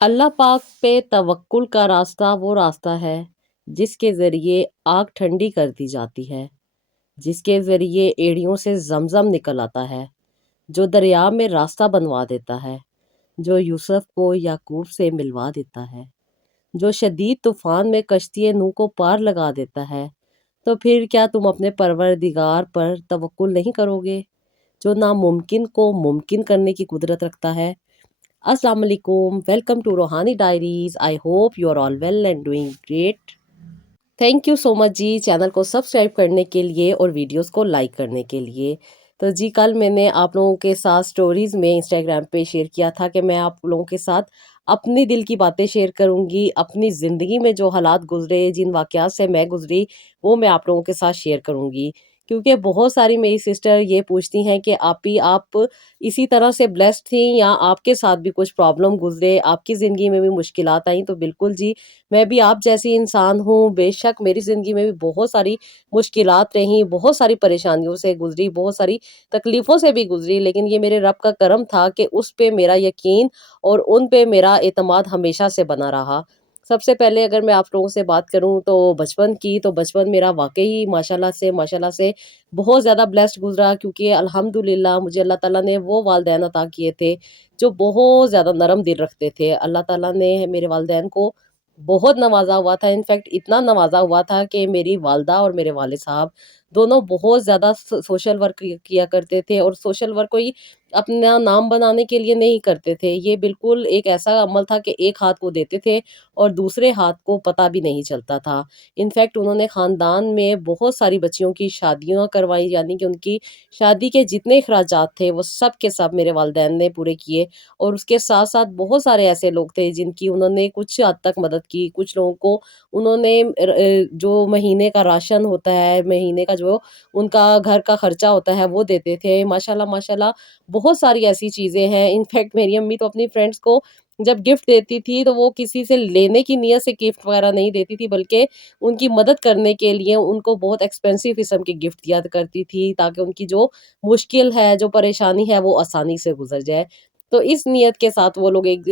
اللہ پاک پہ توکل کا راستہ وہ راستہ ہے جس کے ذریعے آگ ٹھنڈی کر دی جاتی ہے، جس کے ذریعے ایڑیوں سے زمزم نکل آتا ہے، جو دریا میں راستہ بنوا دیتا ہے، جو یوسف کو یعقوب سے ملوا دیتا ہے، جو شدید طوفان میں کشتی نوح کو پار لگا دیتا ہے۔ تو پھر کیا تم اپنے پروردگار پر توکل نہیں کرو گے، جو ناممکن کو ممکن کرنے کی قدرت رکھتا ہے؟ السلام علیکم، welcome to Roohani diaries. I hope you are all well and doing great. Thank you so much جی، چینل کو سبسکرائب کرنے کے لیے اور ویڈیوز کو لائک کرنے کے لیے۔ تو جی کل میں نے آپ لوگوں کے ساتھ سٹوریز میں انسٹاگرام پہ شیئر کیا تھا کہ میں آپ لوگوں کے ساتھ اپنی دل کی باتیں شیئر کروں گی، اپنی زندگی میں جو حالات گزرے، جن واقعات سے میں گزری، وہ میں آپ لوگوں کے ساتھ شیئر کروں گی، کیونکہ بہت ساری میری سسٹر یہ پوچھتی ہیں کہ آپ اسی طرح سے بلیسڈ تھیں یا آپ کے ساتھ بھی کچھ پرابلم گزرے، آپ کی زندگی میں بھی مشکلات آئیں؟ تو بالکل جی، میں بھی آپ جیسی انسان ہوں، بے شک میری زندگی میں بھی بہت ساری مشکلات رہیں، بہت ساری پریشانیوں سے گزری، بہت ساری تکلیفوں سے بھی گزری، لیکن یہ میرے رب کا کرم تھا کہ اس پہ میرا یقین اور ان پہ میرا اعتماد ہمیشہ سے بنا رہا۔ سب سے پہلے اگر میں آپ لوگوں سے بات کروں تو بچپن کی، تو بچپن میرا واقعی ماشاءاللہ سے بہت زیادہ بلیسڈ گزرا، کیونکہ الحمدللہ مجھے اللہ تعالیٰ نے وہ والدین عطا کیے تھے جو بہت زیادہ نرم دل رکھتے تھے۔ اللہ تعالیٰ نے میرے والدین کو بہت نوازا ہوا تھا، انفیکٹ اتنا نوازا ہوا تھا کہ میری والدہ اور میرے والد صاحب دونوں بہت زیادہ سوشل ورک کیا کرتے تھے، اور سوشل ورک کوئی اپنا نام بنانے کے لیے نہیں کرتے تھے، یہ بالکل ایک ایسا عمل تھا کہ ایک ہاتھ کو دیتے تھے اور دوسرے ہاتھ کو پتہ بھی نہیں چلتا تھا۔ انفیکٹ انہوں نے خاندان میں بہت ساری بچیوں کی شادیاں کروائی، یعنی کہ ان کی شادی کے جتنے اخراجات تھے وہ سب کے سب میرے والدین نے پورے کیے، اور اس کے ساتھ ساتھ بہت سارے ایسے لوگ تھے جن کی انہوں نے کچھ حد تک مدد کی۔ کچھ لوگوں کو انہوں نے جو مہینے کا راشن ہوتا ہے، مہینے کا جو ان کا گھر کا خرچہ ہوتا ہے وہ دیتے تھے۔ ماشاءاللہ بہت ساری ایسی چیزیں ہیں۔ انفیکٹ میری امی تو اپنی فرینڈس کو جب گفٹ دیتی تھی تو وہ کسی سے لینے کی نیت سے گفٹ وغیرہ نہیں دیتی تھی، بلکہ ان کی مدد کرنے کے لیے ان کو بہت ایکسپینسو قسم کے گفٹ دیا کرتی تھی، تاکہ ان کی جو مشکل ہے، جو پریشانی ہے، وہ آسانی سے گزر جائے۔ تو اس نیت کے ساتھ وہ لوگ ایک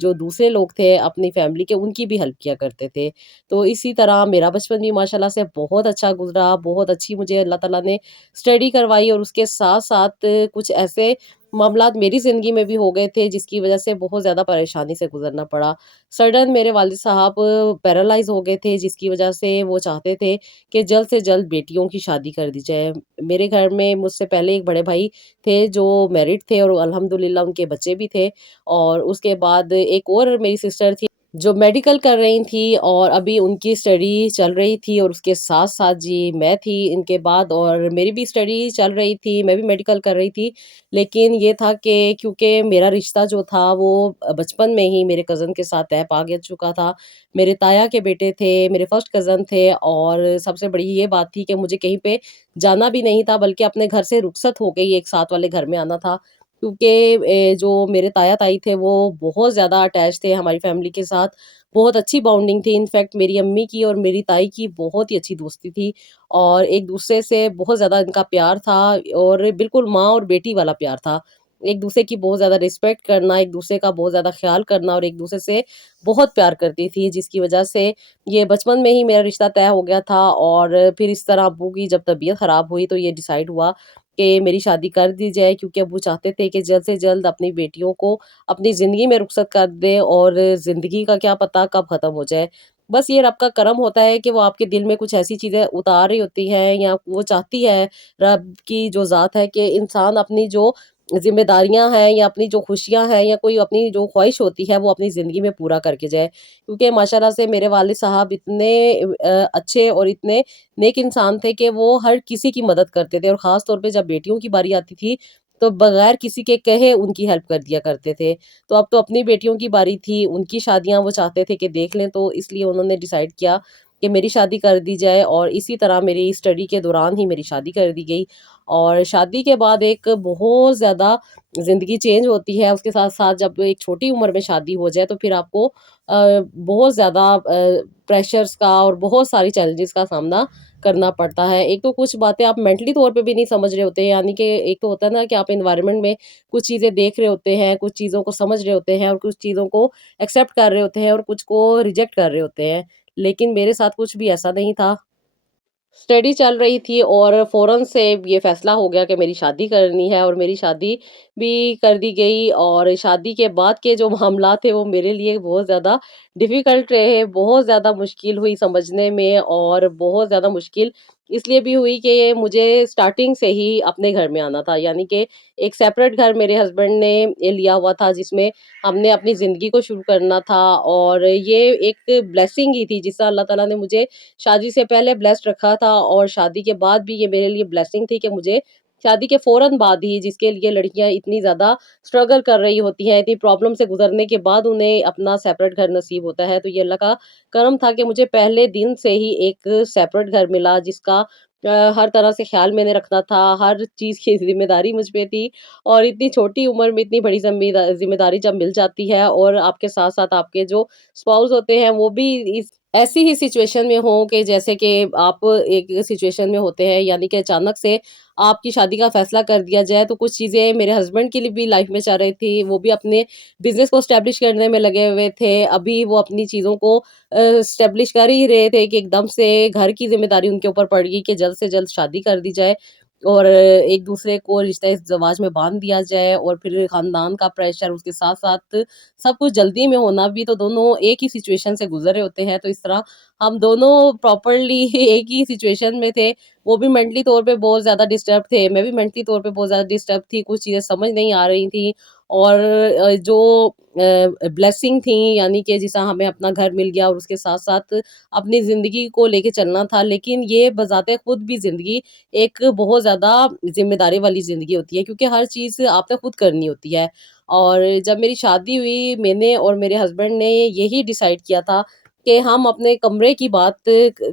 جو دوسرے لوگ تھے اپنی فیملی کے، ان کی بھی ہیلپ کیا کرتے تھے۔ تو اسی طرح میرا بچپن بھی ماشاءاللہ سے بہت اچھا گزرا، بہت اچھی مجھے اللہ تعالیٰ نے اسٹڈی کروائی، اور اس کے ساتھ ساتھ کچھ ایسے معاملات میری زندگی میں بھی ہو گئے تھے جس کی وجہ سے بہت زیادہ پریشانی سے گزرنا پڑا۔ سڈن میرے والد صاحب پیرالائز ہو گئے تھے، جس کی وجہ سے وہ چاہتے تھے کہ جلد سے جلد بیٹیوں کی شادی کر دی جائے۔ میرے گھر میں مجھ سے پہلے ایک بڑے بھائی تھے جو میرڈ تھے، اور الحمدللہ ان کے بچے بھی تھے، اور اس کے بعد ایک اور میری سسٹر تھی جو میڈیکل کر رہی تھی، اور ابھی ان کی اسٹڈی چل رہی تھی، اور اس کے ساتھ ساتھ جی میں تھی ان کے بعد، اور میری بھی اسٹڈی چل رہی تھی، میں بھی میڈیکل کر رہی تھی۔ لیکن یہ تھا کہ کیونکہ میرا رشتہ جو تھا وہ بچپن میں ہی میرے کزن کے ساتھ طے پا گیا چکا تھا، میرے تایا کے بیٹے تھے، میرے فرسٹ کزن تھے، اور سب سے بڑی یہ بات تھی کہ مجھے کہیں پہ جانا بھی نہیں تھا، بلکہ اپنے گھر سے رخصت ہو گئی ایک ساتھ والے گھر میں آنا تھا، کیونکہ جو میرے تایا تائی تھے وہ بہت زیادہ اٹیچ تھے ہماری فیملی کے ساتھ، بہت اچھی باؤنڈنگ تھی۔ انفیکٹ میری امی کی اور میری تائی کی بہت ہی اچھی دوستی تھی، اور ایک دوسرے سے بہت زیادہ ان کا پیار تھا، اور بالکل ماں اور بیٹی والا پیار تھا، ایک دوسرے کی بہت زیادہ رسپیکٹ کرنا، ایک دوسرے کا بہت زیادہ خیال کرنا، اور ایک دوسرے سے بہت پیار کرتی تھی، جس کی وجہ سے یہ بچپن میں ہی میرا رشتہ طے ہو گیا تھا۔ اور پھر اس طرح ابو کی جب طبیعت خراب ہوئی تو یہ ڈیسائیڈ ہوا کہ میری شادی کر دی جائے، کیونکہ ابو چاہتے تھے کہ جلد سے جلد اپنی بیٹیوں کو اپنی زندگی میں رخصت کر دے، اور زندگی کا کیا پتہ کب ختم ہو جائے۔ بس یہ رب کا کرم ہوتا ہے کہ وہ آپ کے دل میں کچھ ایسی چیزیں اتار رہی ہوتی ہیں، یا وہ چاہتی ہے رب کی جو ذات ہے کہ انسان اپنی جو ذمہ داریاں ہیں، یا اپنی جو خوشیاں ہیں، یا کوئی اپنی جو خواہش ہوتی ہے وہ اپنی زندگی میں پورا کر کے جائے۔ کیونکہ ماشاءاللہ سے میرے والد صاحب اتنے اچھے اور اتنے نیک انسان تھے کہ وہ ہر کسی کی مدد کرتے تھے، اور خاص طور پہ جب بیٹیوں کی باری آتی تھی تو بغیر کسی کے کہے ان کی ہیلپ کر دیا کرتے تھے۔ تو اب تو اپنی بیٹیوں کی باری تھی، ان کی شادیاں وہ چاہتے تھے کہ دیکھ لیں، تو اس لیے انہوں نے ڈیسائیڈ کیا کہ میری شادی کر دی جائے، اور اسی طرح میری اسٹڈی کے دوران ہی میری شادی کر دی گئی۔ اور شادی کے بعد ایک بہت زیادہ زندگی چینج ہوتی ہے، اس کے ساتھ ساتھ جب ایک چھوٹی عمر میں شادی ہو جائے تو پھر آپ کو بہت زیادہ پریشرز کا اور بہت ساری چیلنجز کا سامنا کرنا پڑتا ہے۔ ایک تو کچھ باتیں آپ مینٹلی طور پہ بھی نہیں سمجھ رہے ہوتے ہیں، یعنی کہ ایک تو ہوتا ہے نا کہ آپ انوائرمنٹ میں کچھ چیزیں دیکھ رہے ہوتے ہیں، کچھ چیزوں کو سمجھ رہے ہوتے ہیں، اور کچھ چیزوں کو ایکسیپٹ کر رہے ہوتے ہیں، اور کچھ کو ریجیکٹ کر رہے ہوتے ہیں، لیکن میرے ساتھ کچھ بھی ایسا نہیں تھا۔ اسٹڈی چل رہی تھی اور فوراً سے یہ فیصلہ ہو گیا کہ میری شادی کرنی ہے، اور میری شادی بھی کر دی گئی۔ اور شادی کے بعد کے جو معاملات تھے وہ میرے لیے بہت زیادہ ڈیفیکلٹ رہے، بہت زیادہ مشکل ہوئی سمجھنے میں، اور بہت زیادہ مشکل اس لیے بھی ہوئی کہ مجھے اسٹارٹنگ سے ہی اپنے گھر میں آنا تھا، یعنی کہ ایک سیپریٹ گھر میرے ہسبینڈ نے لیا ہوا تھا، جس میں ہم نے اپنی زندگی کو شروع کرنا تھا۔ اور یہ ایک بلیسنگ ہی تھی جس سے اللہ تعالیٰ نے مجھے شادی سے پہلے بلیسڈ رکھا تھا، اور شادی کے بعد بھی یہ میرے لیے بلیسنگ تھی کہ مجھے شادی کے فوراً بعد ہی، جس کے لیے لڑکیاں اتنی زیادہ اسٹرگل کر رہی ہوتی ہیں، اتنی پرابلم سے گزرنے کے بعد انہیں اپنا سیپریٹ گھر نصیب ہوتا ہے، تو یہ اللہ کا کرم تھا کہ مجھے پہلے دن سے ہی ایک سیپریٹ گھر ملا، جس کا ہر طرح سے خیال میں نے رکھنا تھا، ہر چیز کی ذمہ داری مجھ پہ تھی۔ اور اتنی چھوٹی عمر میں اتنی بڑی ذمہ داری جب مل جاتی ہے، اور آپ کے ساتھ ساتھ آپ کے جو اسپاؤز ہوتے ہیں وہ بھی اس ایسی ہی سچویشن میں ہوں کہ جیسے کہ آپ ایک سچویشن میں ہوتے ہیں، یعنی کہ اچانک سے آپ کی شادی کا فیصلہ کر دیا جائے، تو کچھ چیزیں میرے ہسبینڈ کے لیے بھی لائف میں چل رہی تھی، وہ بھی اپنے بزنس کو اسٹیبلش کرنے میں لگے ہوئے تھے، ابھی وہ اپنی چیزوں کو اسٹیبلش کر ہی رہے تھے کہ ایک دم سے گھر کی ذمہ داری ان کے اوپر پڑ گئی کہ جلد سے جلد شادی کر دی جائے، اور ایک دوسرے کو رشتہ زواج میں باندھ دیا جائے، اور پھر خاندان کا پریشر، اس کے ساتھ ساتھ سب کچھ جلدی میں ہونا بھی، تو دونوں ایک ہی سچویشن سے گزر رہے ہوتے ہیں، تو اس طرح ہم دونوں پراپرلی ایک ہی سچویشن میں تھے۔ وہ بھی مینٹلی طور پہ بہت زیادہ ڈسٹرب تھے، میں بھی مینٹلی طور پہ بہت زیادہ ڈسٹرب تھی، کچھ چیزیں سمجھ نہیں آ رہی تھی، اور جو بلیسنگ تھیں، یعنی کہ جیسا ہمیں اپنا گھر مل گیا اور اس کے ساتھ ساتھ اپنی زندگی کو لے کے چلنا تھا، لیکن یہ بذات خود بھی زندگی ایک بہت زیادہ ذمہ داری والی زندگی ہوتی ہے، کیونکہ ہر چیز آپ نے خود کرنی ہوتی ہے۔ اور جب میری شادی ہوئی، میں نے اور میرے ہسبینڈ نے یہی ڈیسائیڈ کیا تھا کہ ہم اپنے کمرے کی بات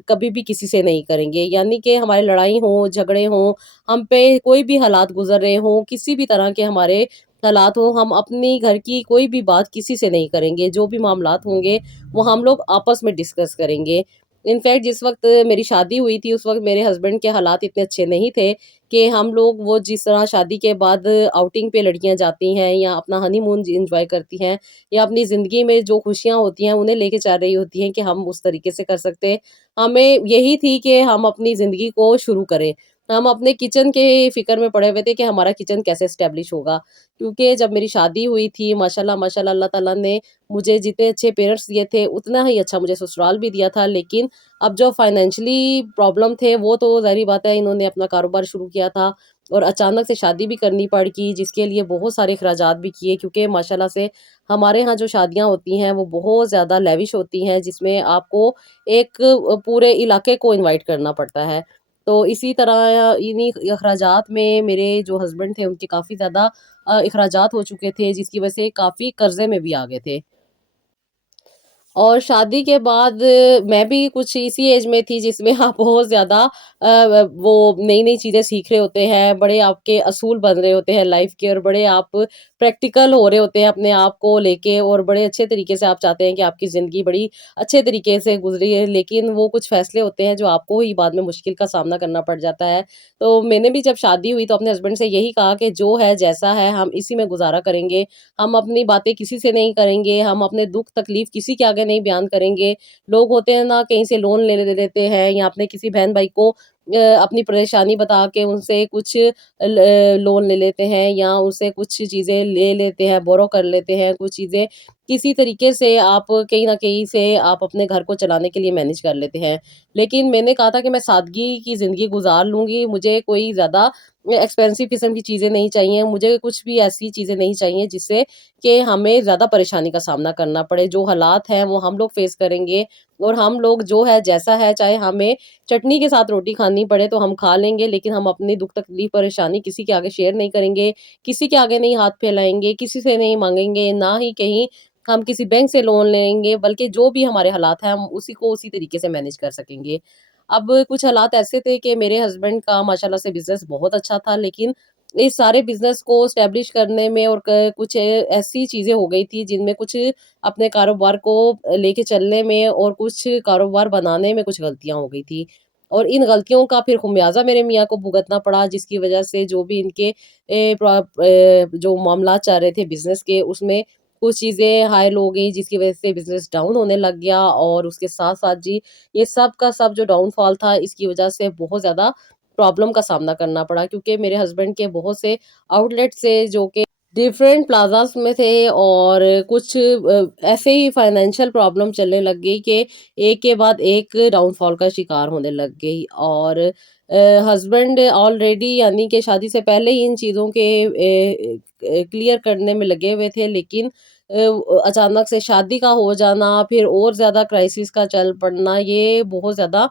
کبھی بھی کسی سے نہیں کریں گے، یعنی کہ ہمارے لڑائی ہوں، جھگڑے ہوں، ہم پہ کوئی بھی حالات گزر رہے ہوں، کسی بھی طرح کے ہمارے حالات ہوں، ہم اپنی گھر کی کوئی بھی بات کسی سے نہیں کریں گے، جو بھی معاملات ہوں گے وہ ہم لوگ آپس میں ڈسکس کریں گے۔ انفیکٹ جس وقت میری شادی ہوئی تھی اس وقت میرے ہسبینڈ کے حالات اتنے اچھے نہیں تھے کہ ہم لوگ وہ جس طرح شادی کے بعد آؤٹنگ پہ لڑکیاں جاتی ہیں، یا اپنا ہنی مون انجوائے کرتی ہیں، یا اپنی زندگی میں جو خوشیاں ہوتی ہیں انہیں لے کے چل رہی ہوتی ہیں، کہ ہم اس طریقے سے کر سکتے، ہمیں یہی تھی کہ ہم اپنی زندگی کو شروع کریں۔ ہم اپنے کچن کے فکر میں پڑے ہوئے تھے کہ ہمارا کچن کیسے اسٹیبلش ہوگا، کیونکہ جب میری شادی ہوئی تھی ماشاءاللہ ماشاءاللہ اللہ تعالیٰ نے مجھے جتنے اچھے پیرنٹس دیے تھے اتنا ہی اچھا مجھے سسرال بھی دیا تھا، لیکن اب جو فائنینشلی پرابلم تھے وہ تو ظاہری بات ہے، انہوں نے اپنا کاروبار شروع کیا تھا اور اچانک سے شادی بھی کرنی پڑ گئی، جس کے لیے بہت سارے اخراجات بھی کیے، کیونکہ ماشاءاللہ سے ہمارے ہاں جو شادیاں ہوتی ہیں وہ بہت زیادہ لیوش ہوتی ہیں، جس میں آپ کو ایک پورے علاقے کو انوائٹ کرنا پڑتا ہے۔ تو اسی طرح انہی اخراجات میں میرے جو ہسبینڈ تھے ان کے کافی زیادہ اخراجات ہو چکے تھے، جس کی وجہ سے کافی قرضے میں بھی آ گئے تھے۔ اور شادی کے بعد میں بھی کچھ اسی ایج میں تھی جس میں آپ بہت زیادہ وہ نئی نئی چیزیں سیکھ رہے ہوتے ہیں، بڑے آپ کے اصول بن رہے ہوتے ہیں لائف کے، اور بڑے آپ پریکٹیکل ہو رہے ہوتے ہیں اپنے آپ کو لے کے، اور بڑے اچھے طریقے سے آپ چاہتے ہیں کہ آپ کی زندگی بڑی اچھے طریقے سے گزری ہے، لیکن وہ کچھ فیصلے ہوتے ہیں جو آپ کو ہی بعد میں مشکل کا سامنا کرنا پڑ جاتا ہے۔ تو میں نے بھی جب شادی ہوئی تو اپنے ہسبینڈ سے یہی کہا کہ جو ہے جیسا ہے ہم اسی میں گزارا کریں گے، ہم اپنی باتیں کسی سے نہیں کریں گے، ہم اپنے دکھ تکلیف کسی کے آگے نہیں بیان کریں گے۔ لوگ ہوتے ہیں نا کہیں سے لون لے لیتے ہیں، یا اپنے کسی بہن بھائی کو اپنی پریشانی بتا کے ان سے کچھ لون لے لیتے ہیں، یا ان سے کچھ چیزیں لے لیتے ہیں، بورو کر لیتے ہیں کچھ چیزیں، کسی طریقے سے آپ کہیں نہ کہیں سے آپ اپنے گھر کو چلانے کے لیے مینج کر لیتے ہیں۔ لیکن میں نے کہا تھا کہ میں سادگی کی زندگی گزار لوں گی، مجھے کوئی زیادہ ایکسپینسو قسم کی چیزیں نہیں چاہیے، مجھے کچھ بھی ایسی چیزیں نہیں چاہیے جس سے کہ ہمیں زیادہ پریشانی کا سامنا کرنا پڑے۔ جو حالات ہیں وہ ہم لوگ فیس کریں گے، اور ہم لوگ جو ہے جیسا ہے، چاہے ہمیں چٹنی کے ساتھ روٹی کھانی پڑے تو ہم کھا لیں گے، لیکن ہم اپنی دکھ تکلیف پریشانی کسی کے آگے شیئر نہیں کریں گے، کسی کے آگے نہیں ہاتھ پھیلائیں گے، کسی سے نہیں مانگیں گے، نہ ہی کہیں ہم کسی بینک سے لون لیں گے، بلکہ جو بھی ہمارے حالات ہیں ہم اسی کو اسی طریقے سے مینیج کر سکیں گے۔ اب کچھ حالات ایسے تھے کہ میرے ہسبینڈ کا ماشاء اللہ سے بزنس بہت اچھا تھا، لیکن اس سارے بزنس کو اسٹیبلش کرنے میں اور کچھ ایسی چیزیں ہو گئی تھی جن میں کچھ اپنے کاروبار کو لے کے چلنے میں اور کچھ کاروبار بنانے میں کچھ غلطیاں ہو گئی تھی، اور ان غلطیوں کا پھر خمیازہ میرے میاں کو بھگتنا پڑا، جس کی وجہ سے جو بھی ان کے جو معاملات چل رہے تھے بزنس کے، اس میں کچھ چیزیں حائل ہو گئی، جس کی وجہ سے بزنس ڈاؤن ہونے لگ گیا، اور اس کے ساتھ ساتھ جی یہ سب کا سب جو ڈاؤن فال تھا، اس کی وجہ سے بہت زیادہ پرابلم کا سامنا کرنا پڑا، کیونکہ میرے ہسبینڈ کے بہت سے آؤٹ لیٹ سے جو کہ ڈیفرنٹ پلازاز میں تھے، اور کچھ ایسے ہی فائنینشیل پرابلم چلنے لگ گئی کہ ایک کے بعد ایک ڈاؤن فال کا شکار ہونے لگ گئی، اور ہسبینڈ آلریڈی یعنی کہ شادی سے پہلے ہی ان چیزوں کے کلیئر کرنے میں لگے ہوئے تھے، لیکن اچانک سے شادی کا ہو جانا، پھر اور زیادہ کرائسس کا چل پڑنا، یہ بہت زیادہ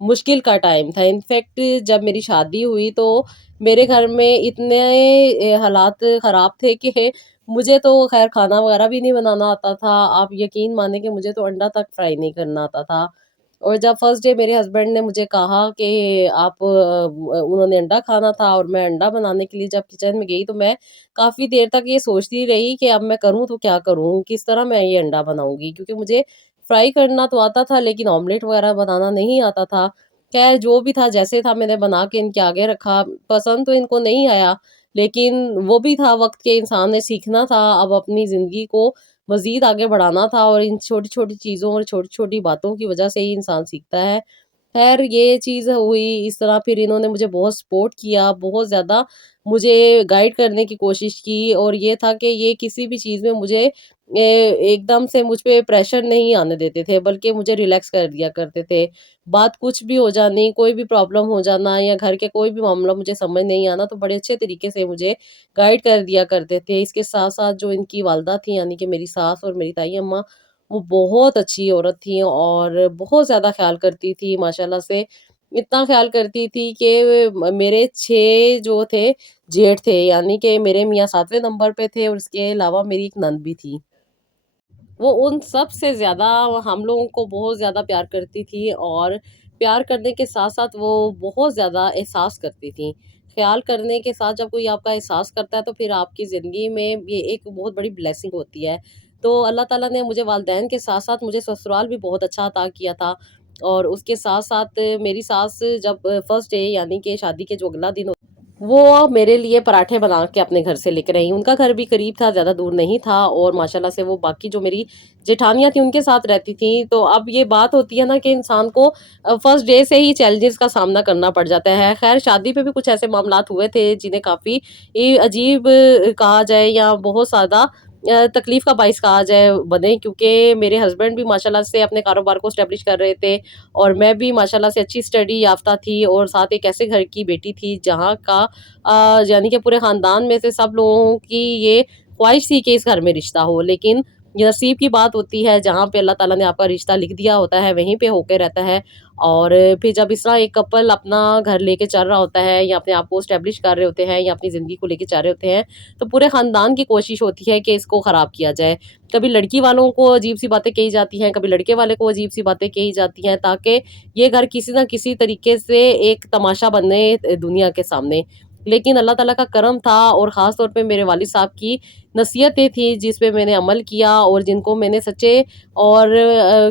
مشکل کا ٹائم تھا۔ انفیکٹ جب میری شادی ہوئی تو میرے گھر میں اتنے حالات خراب تھے کہ مجھے تو خیر کھانا وغیرہ بھی نہیں بنانا آتا تھا، آپ یقین مانیں کہ مجھے تو انڈا تک فرائی نہیں کرنا آتا تھا۔ اور جب فرسٹ ڈے میرے ہسبینڈ نے مجھے کہا کہ آپ انہوں نے انڈا کھانا تھا، اور میں انڈا بنانے کے لیے جب کچن میں گئی تو میں کافی دیر تک یہ سوچتی رہی کہ اب میں کروں تو کیا کروں، کس طرح میں یہ انڈا بناؤں گی، کیونکہ مجھے فرائی کرنا تو آتا تھا لیکن آملیٹ وغیرہ بنانا نہیں آتا تھا۔ خیر جو بھی تھا جیسے تھا میں نے بنا کے ان کے آگے رکھا، پسند تو ان کو نہیں آیا، لیکن وہ بھی تھا وقت کے انسان نے سیکھنا تھا، اب اپنی زندگی کو مزید آگے بڑھانا تھا، اور ان چھوٹی چھوٹی چیزوں اور چھوٹی چھوٹی باتوں کی وجہ سے ہی انسان سیکھتا ہے۔ خیر یہ چیز ہوئی اس طرح، پھر انہوں نے مجھے بہت سپورٹ کیا، بہت زیادہ مجھے گائیڈ کرنے کی کوشش کی، اور یہ تھا کہ یہ کسی بھی چیز میں مجھے ایک دم سے مجھ پہ پریشر نہیں آنے دیتے تھے، بلکہ مجھے ریلیکس کر دیا کرتے تھے۔ بات کچھ بھی ہو جانی، کوئی بھی پرابلم ہو جانا، یا گھر کے کوئی بھی معاملہ مجھے سمجھ نہیں آنا، تو بڑے اچھے طریقے سے مجھے گائیڈ کر دیا کرتے تھے۔ اس کے ساتھ ساتھ جو ان کی والدہ تھیں یعنی کہ میری ساس اور میری تائی اماں، وہ بہت اچھی عورت تھیں اور بہت زیادہ خیال کرتی تھی ماشاءاللہ سے، اتنا خیال کرتی تھی کہ میرے 6 جو تھے جیٹھ تھے، یعنی کہ میرے میاں 7ویں نمبر پہ تھے، اور اس کے علاوہ میری ایک نند بھی تھی، وہ ان سب سے زیادہ ہم لوگوں کو بہت زیادہ پیار کرتی تھی، اور پیار کرنے کے ساتھ ساتھ وہ بہت زیادہ احساس کرتی تھیں۔ خیال کرنے کے ساتھ جب کوئی آپ کا احساس کرتا ہے تو پھر آپ کی زندگی میں یہ ایک بہت بڑی بلیسنگ ہوتی ہے۔ تو اللہ تعالیٰ نے مجھے والدین کے ساتھ ساتھ مجھے سسرال بھی بہت اچھا عطا کیا تھا، اور اس کے ساتھ ساتھ میری ساس جب فرسٹ ڈے یعنی کہ شادی کے جو اگلا دن وہ میرے لیے پراٹھے بنا کے اپنے گھر سے لے کر آئی، ان کا گھر بھی قریب تھا، زیادہ دور نہیں تھا، اور ماشاءاللہ سے وہ باقی جو میری جیٹھانیاں تھیں ان کے ساتھ رہتی تھیں۔ تو اب یہ بات ہوتی ہے نا کہ انسان کو فرسٹ ڈے سے ہی چیلنجز کا سامنا کرنا پڑ جاتا ہے۔ خیر شادی پہ بھی کچھ ایسے معاملات ہوئے تھے جنہیں کافی عجیب کہا جائے یا بہت زیادہ تکلیف کا باعث کہا جائے بنے، کیونکہ میرے ہسبینڈ بھی ماشاءاللہ سے اپنے کاروبار کو اسٹیبلش کر رہے تھے، اور میں بھی ماشاءاللہ سے اچھی اسٹڈی یافتہ تھی، اور ساتھ ایک ایسے گھر کی بیٹی تھی جہاں کا یعنی کہ پورے خاندان میں سے سب لوگوں کی یہ خواہش تھی کہ اس گھر میں رشتہ ہو، لیکن یہ نصیب کی بات ہوتی ہے، جہاں پہ اللہ تعالیٰ نے آپ کا رشتہ لکھ دیا ہوتا ہے وہیں پہ ہو کے رہتا ہے۔ اور پھر جب اس طرح ایک کپل اپنا گھر لے کے چل رہا ہوتا ہے، یا اپنے آپ کو اسٹیبلش کر رہے ہوتے ہیں، یا اپنی زندگی کو لے کے چل رہے ہوتے ہیں، تو پورے خاندان کی کوشش ہوتی ہے کہ اس کو خراب کیا جائے۔ کبھی لڑکی والوں کو عجیب سی باتیں کہی جاتی ہیں، کبھی لڑکے والے کو عجیب سی باتیں کہی جاتی ہیں، تاکہ یہ گھر کسی نہ کسی طریقے سے ایک تماشا بنے دنیا کے سامنے۔ لیکن اللہ تعالیٰ کا کرم تھا، اور خاص طور پہ میرے والد صاحب کی نصیحتیں تھیں جس پہ میں نے عمل کیا، اور جن کو میں نے سچے اور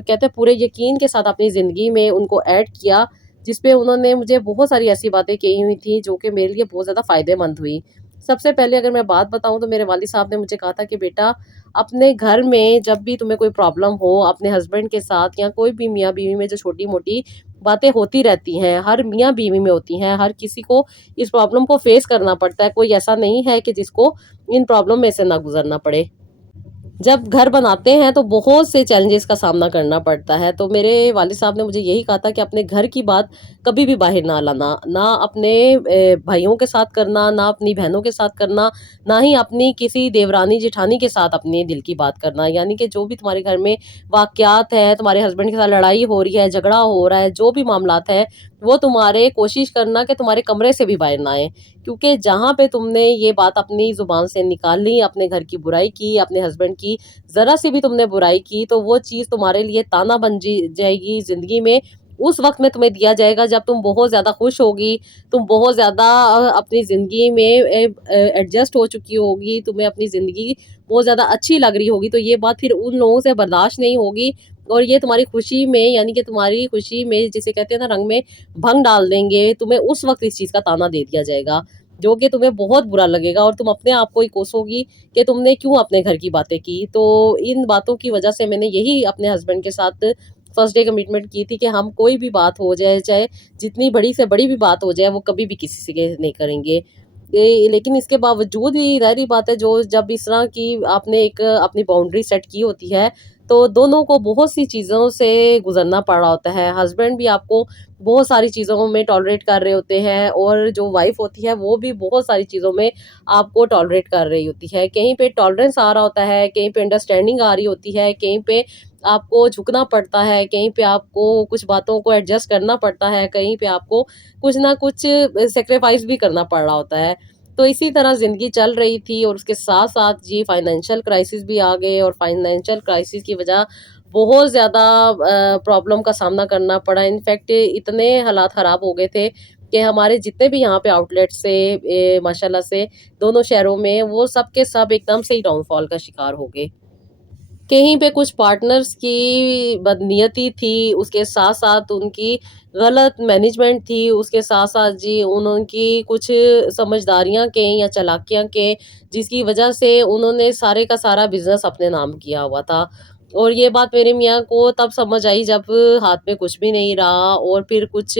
کہتے ہیں پورے یقین کے ساتھ اپنی زندگی میں ان کو ایڈ کیا، جس پہ انہوں نے مجھے بہت ساری ایسی باتیں کہی ہوئی تھیں جو کہ میرے لیے بہت زیادہ فائدے مند ہوئی۔ سب سے پہلے اگر میں بات بتاؤں تو میرے والد صاحب نے مجھے کہا تھا کہ بیٹا اپنے گھر میں جب بھی تمہیں کوئی پرابلم ہو اپنے ہسبینڈ کے ساتھ، یا کوئی بھی میاں بیوی میں جو چھوٹی موٹی باتیں ہوتی رہتی ہیں، ہر میاں بیوی میں ہوتی ہیں، ہر کسی کو اس پرابلم کو فیس کرنا پڑتا ہے، کوئی ایسا نہیں ہے کہ جس کو ان پرابلم میں سے نہ گزرنا پڑے۔ جب گھر بناتے ہیں تو بہت سے چیلنجز کا سامنا کرنا پڑتا ہے، تو میرے والد صاحب نے مجھے یہی کہا تھا کہ اپنے گھر کی بات کبھی بھی باہر نہ لانا، نہ اپنے بھائیوں کے ساتھ کرنا، نہ اپنی بہنوں کے ساتھ کرنا، نہ ہی اپنی کسی دیورانی جٹھانی کے ساتھ اپنے دل کی بات کرنا، یعنی کہ جو بھی تمہارے گھر میں واقعات ہیں، تمہارے ہسبینڈ کے ساتھ لڑائی ہو رہی ہے، جھگڑا ہو رہا ہے، جو بھی معاملات ہیں، وہ تمہارے کوشش کرنا کہ تمہارے کمرے سے بھی باہر نہ آئیں، کیونکہ جہاں پہ تم نے یہ بات اپنی زبان سے نکال لی، اپنے گھر کی برائی کی، اپنے ہسبینڈ کی ذرا سی بھی تم نے برائی کی، تو وہ چیز تمہارے لیے تانا بن جائے گی زندگی میں۔ اس وقت میں تمہیں دیا جائے گا جب تم بہت زیادہ خوش ہوگی، تم بہت زیادہ اپنی زندگی میں ایڈجسٹ ہو چکی ہوگی، تمہیں اپنی زندگی بہت زیادہ اچھی لگ رہی ہوگی، تو یہ بات پھر ان لوگوں سے برداشت نہیں ہوگی، اور یہ تمہاری خوشی میں، یعنی کہ تمہاری خوشی میں جسے کہتے ہیں نا رنگ میں بھنگ ڈال دیں گے، تمہیں اس وقت اس چیز کا تانا دے دیا جائے گا، جو کہ تمہیں بہت برا لگے گا، اور تم اپنے آپ کو ہی کوسو گی کہ تم نے کیوں اپنے گھر کی باتیں کی۔ تو ان باتوں کی وجہ سے میں نے یہی اپنے ہسبینڈ کے ساتھ فرسٹ ڈے کمٹمنٹ کی تھی کہ ہم کوئی بھی بات ہو جائے، چاہے جتنی بڑی سے بڑی بھی بات ہو جائے، وہ کبھی بھی کسی سے نہیں کریں گے۔ لیکن اس کے باوجود بھی ظاہری بات ہے، جو جب اس طرح کی آپ نے ایک اپنی باؤنڈری سیٹ کی ہوتی ہے، تو دونوں کو بہت سی چیزوں سے گزرنا پڑ رہا ہوتا ہے۔ ہسبینڈ بھی آپ کو بہت ساری چیزوں میں ٹالریٹ کر رہے ہوتے ہیں، اور جو وائف ہوتی ہے وہ بھی بہت ساری چیزوں میں آپ کو ٹالریٹ کر رہی ہوتی ہے۔ کہیں پہ ٹالرنس آ رہا ہوتا ہے، کہیں پہ انڈرسٹینڈنگ آ رہی ہوتی ہے، کہیں پہ آپ کو جھکنا پڑتا ہے، کہیں پہ آپ کو کچھ باتوں کو ایڈجسٹ کرنا پڑتا ہے، کہیں پہ آپ کو کچھ نہ کچھ سیکریفائس بھی کرنا پڑ رہا ہوتا ہے۔ تو اسی طرح زندگی چل رہی تھی، اور اس کے ساتھ ساتھ جی فائنینشیل کرائسس بھی آ گئے، اور فائنینشیل کرائسس کی وجہ بہت زیادہ پرابلم کا سامنا کرنا پڑا۔ انفیکٹ اتنے حالات خراب ہو گئے تھے کہ ہمارے جتنے بھی یہاں پہ آؤٹ لیٹس سے ماشاء اللہ سے دونوں شہروں میں، وہ سب کے سب ایک دم سے ہی ڈاؤن فال کا شکار ہو گئے۔ کہیں پہ کچھ پارٹنرز کی بدنیتی تھی، اس کے ساتھ ساتھ ان کی غلط مینجمنٹ تھی، اس کے ساتھ ساتھ جی انہوں کی کچھ سمجھداریاں کے یا چالاکیاں کے، جس کی وجہ سے انہوں نے سارے کا سارا بزنس اپنے نام کیا ہوا تھا۔ اور یہ بات میرے میاں کو تب سمجھ آئی جب ہاتھ میں کچھ بھی نہیں رہا، اور پھر کچھ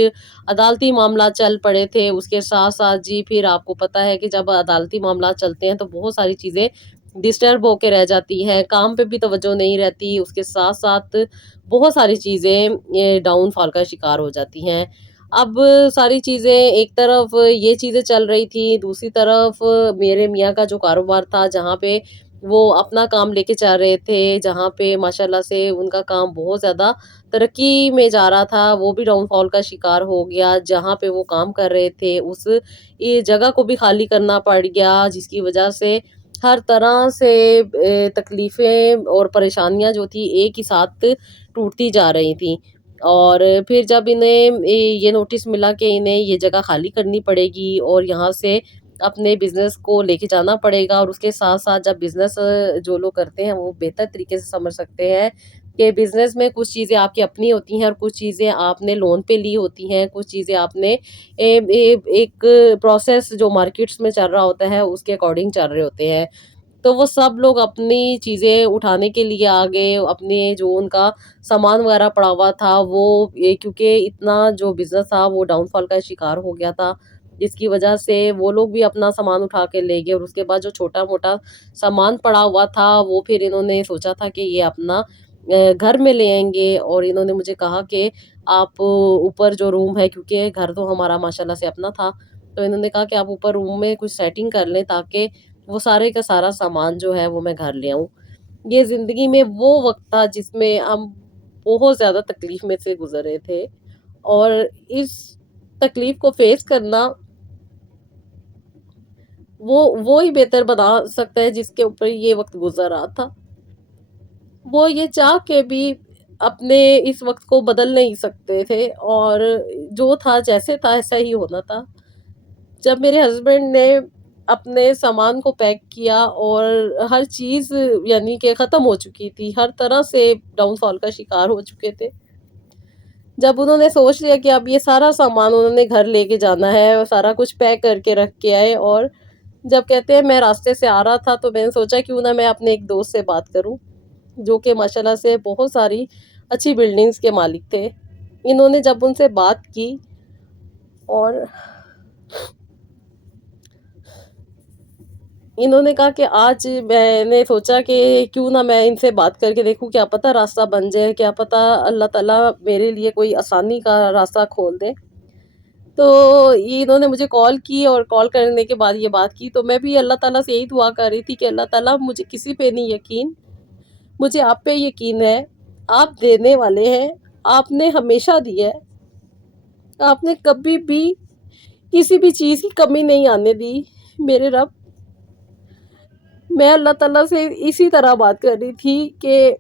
عدالتی معاملات چل پڑے تھے۔ اس کے ساتھ ساتھ جی پھر آپ کو پتہ ہے کہ جب عدالتی معاملات چلتے ہیں تو بہت ساری چیزیں ڈسٹرب ہو کے رہ جاتی ہیں، کام پہ بھی توجہ نہیں رہتی، اس کے ساتھ ساتھ بہت ساری چیزیں ڈاؤن فال کا شکار ہو جاتی ہیں۔ اب ساری چیزیں ایک طرف یہ چیزیں چل رہی تھی، دوسری طرف میرے میاں کا جو کاروبار تھا، جہاں پہ وہ اپنا کام لے کے چل رہے تھے، جہاں پہ ماشاءاللہ سے ان کا کام بہت زیادہ ترقی میں جا رہا تھا، وہ بھی ڈاؤن فال کا شکار ہو گیا۔ جہاں پہ وہ کام کر رہے تھے اس جگہ کو بھی خالی کرنا پڑ گیا، جس کی وجہ سے ہر طرح سے تکلیفیں اور پریشانیاں جو تھی ایک ہی ساتھ ٹوٹتی جا رہی تھیں۔ اور پھر جب انہیں یہ نوٹس ملا کہ انہیں یہ جگہ خالی کرنی پڑے گی، اور یہاں سے اپنے بزنس کو لے کے جانا پڑے گا، اور اس کے ساتھ ساتھ جب بزنس جو لوگ کرتے ہیں وہ بہتر طریقے سے سمجھ سکتے ہیں کہ بزنس میں کچھ چیزیں آپ کی اپنی ہوتی ہیں، اور کچھ چیزیں آپ نے لون پہ لی ہوتی ہیں، کچھ چیزیں آپ نے ایک پروسیس جو مارکیٹس میں چل رہا ہوتا ہے اس کے اکارڈنگ چل رہے ہوتے ہیں۔ تو وہ سب لوگ اپنی چیزیں اٹھانے کے لیے آگے، اپنے جو ان کا سامان وغیرہ پڑا ہوا تھا وہ کیونکہ اتنا جو بزنس تھا وہ ڈاؤن فال کا شکار ہو گیا تھا، جس کی وجہ سے وہ لوگ بھی اپنا سامان اٹھا کے لے گئے، اور اس کے بعد جو چھوٹا موٹا سامان پڑا ہوا تھا وہ پھر انہوں نے سوچا تھا کہ یہ اپنا گھر میں لے آئیں گے۔ اور انہوں نے مجھے کہا کہ آپ اوپر جو روم ہے، کیونکہ گھر تو ہمارا ماشاءاللہ سے اپنا تھا، تو انہوں نے کہا کہ آپ اوپر روم میں کچھ سیٹنگ کر لیں تاکہ وہ سارے کا سارا سامان جو ہے وہ میں گھر لے آؤں۔ یہ زندگی میں وہ وقت تھا جس میں ہم بہت زیادہ تکلیف میں سے گزرے تھے، اور اس تکلیف کو فیس کرنا وہ ہی بہتر بنا سکتا ہے جس کے اوپر یہ وقت گزر رہا تھا۔ وہ یہ چاہ کے بھی اپنے اس وقت کو بدل نہیں سکتے تھے، اور جو تھا جیسے تھا ایسا ہی ہونا تھا۔ جب میرے ہسبینڈ نے اپنے سامان کو پیک کیا، اور ہر چیز یعنی کہ ختم ہو چکی تھی، ہر طرح سے ڈاؤن فال کا شکار ہو چکے تھے، جب انہوں نے سوچ لیا کہ اب یہ سارا سامان انہوں نے گھر لے کے جانا ہے، اور سارا کچھ پیک کر کے رکھ کے آئے، اور جب کہتے ہیں میں راستے سے آ رہا تھا تو میں نے سوچا کیوں نہ میں اپنے ایک دوست سے بات کروں، جو کہ ماشاءاللہ سے بہت ساری اچھی بلڈنگز کے مالک تھے۔ انہوں نے جب ان سے بات کی، اور انہوں نے کہا کہ آج میں نے سوچا کہ کیوں نہ میں ان سے بات کر کے دیکھوں، کیا پتہ راستہ بن جائے، کیا پتہ اللہ تعالیٰ میرے لیے کوئی آسانی کا راستہ کھول دے۔ تو انہوں نے مجھے کال کی، اور کال کرنے کے بعد یہ بات کی، تو میں بھی اللہ تعالیٰ سے یہی دعا کر رہی تھی کہ اللہ تعالیٰ مجھے کسی پہ نہیں یقین، مجھے آپ پہ یقین ہے، آپ دینے والے ہیں، آپ نے ہمیشہ دیا ہے، آپ نے کبھی بھی کسی بھی چیز کی کمی نہیں آنے دی میرے رب۔ میں اللہ تعالیٰ سے اسی طرح بات کر رہی تھی کہ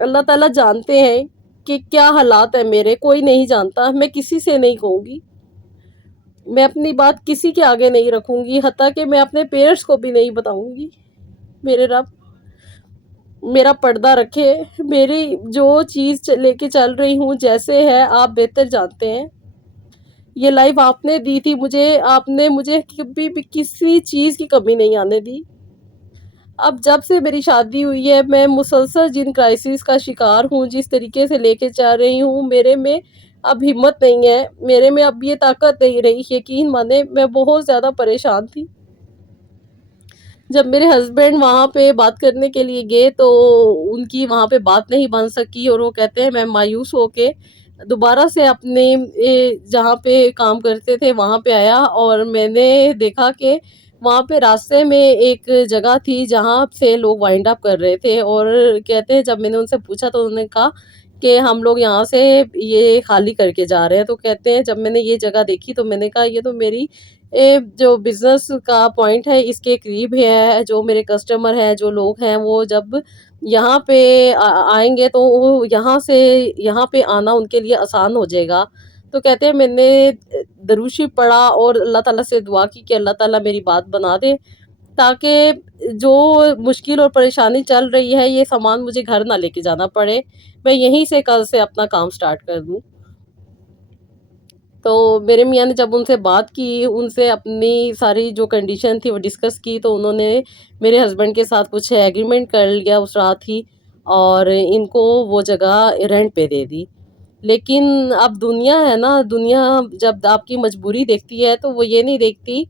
اللہ تعالیٰ جانتے ہیں کہ کیا حالات ہیں میرے، کوئی نہیں جانتا، میں کسی سے نہیں کہوں گی، میں اپنی بات کسی کے آگے نہیں رکھوں گی، حتیٰ کہ میں اپنے پیرنٹس کو بھی نہیں بتاؤں گی۔ میرے رب میرا پردہ رکھے، میری جو چیز لے کے چل رہی ہوں جیسے ہے آپ بہتر جانتے ہیں، یہ لائف آپ نے دی تھی مجھے، آپ نے مجھے کبھی بھی کسی چیز کی کمی نہیں آنے دی۔ اب جب سے میری شادی ہوئی ہے میں مسلسل جن کرائسس کا شکار ہوں، جس طریقے سے لے کے چل رہی ہوں، میرے میں اب ہمت نہیں ہے، میرے میں اب یہ طاقت نہیں رہی، یقین مانے میں بہت زیادہ پریشان تھی۔ جب میرے ہسبینڈ وہاں پہ بات کرنے کے لیے گئے تو ان کی وہاں پہ بات نہیں بن سکی، اور وہ کہتے ہیں میں مایوس ہو کے دوبارہ سے اپنے جہاں پہ کام کرتے تھے وہاں پہ آیا، اور میں نے دیکھا کہ وہاں پہ راستے میں ایک جگہ تھی جہاں سے لوگ وائنڈ اپ کر رہے تھے، اور کہتے ہیں جب میں نے ان سے پوچھا تو انہوں نے کہا کہ ہم لوگ یہاں سے یہ خالی کر کے جا رہے ہیں۔ تو کہتے ہیں جب میں نے یہ جگہ دیکھی تو میں نے کہا یہ تو میری جو بزنس کا پوائنٹ ہے اس کے قریب ہے، جو میرے کسٹمر ہیں، جو لوگ ہیں، وہ جب یہاں پہ آئیں گے تو وہ یہاں پہ آنا ان کے لیے آسان ہو جائے گا۔ تو کہتے ہیں میں نے درود شریف پڑھا اور اللہ تعالیٰ سے دعا کی کہ اللہ تعالیٰ میری بات بنا دے، تاکہ جو مشکل اور پریشانی چل رہی ہے یہ سامان مجھے گھر نہ لے کے جانا پڑے، میں یہیں سے کل سے اپنا کام سٹارٹ کر دوں۔ تو میرے میاں نے جب ان سے بات کی، ان سے اپنی ساری جو کنڈیشن تھی وہ ڈسکس کی، تو انہوں نے میرے ہسبینڈ کے ساتھ کچھ ایگریمنٹ کر لیا اس رات ہی، اور ان کو وہ جگہ رینٹ پہ دے دی۔ لیکن اب دنیا ہے نا، دنیا جب آپ کی مجبوری دیکھتی ہے تو وہ یہ نہیں دیکھتی